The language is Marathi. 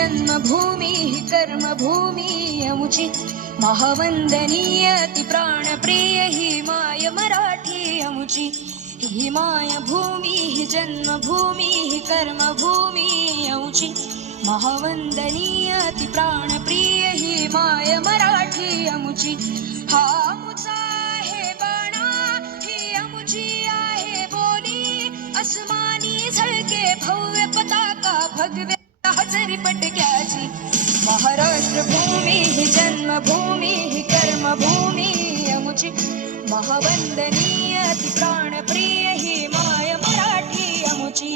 जन्मभूमी हि कर्मभूमी अमुची महावंदनीय ती प्राणप्रिय ही माय मराठी अमुची ही माय भूमी हि जन्मभूमी हि कर्मभूमी अमुची महावंदनीय ती प्राणप्रिय ही माय मराठी अमुची हा अमुचा आहे बाणा ही अमुची आहे बोली अस्मानी झळके भव्य पताका भगव्या हजरी पटक्याची महाराष्ट्र भूमी ही जन्मभूमी ही कर्मभूमी अमुची महावंदनीय ती प्राणप्रिय ही माय मराठी अमुची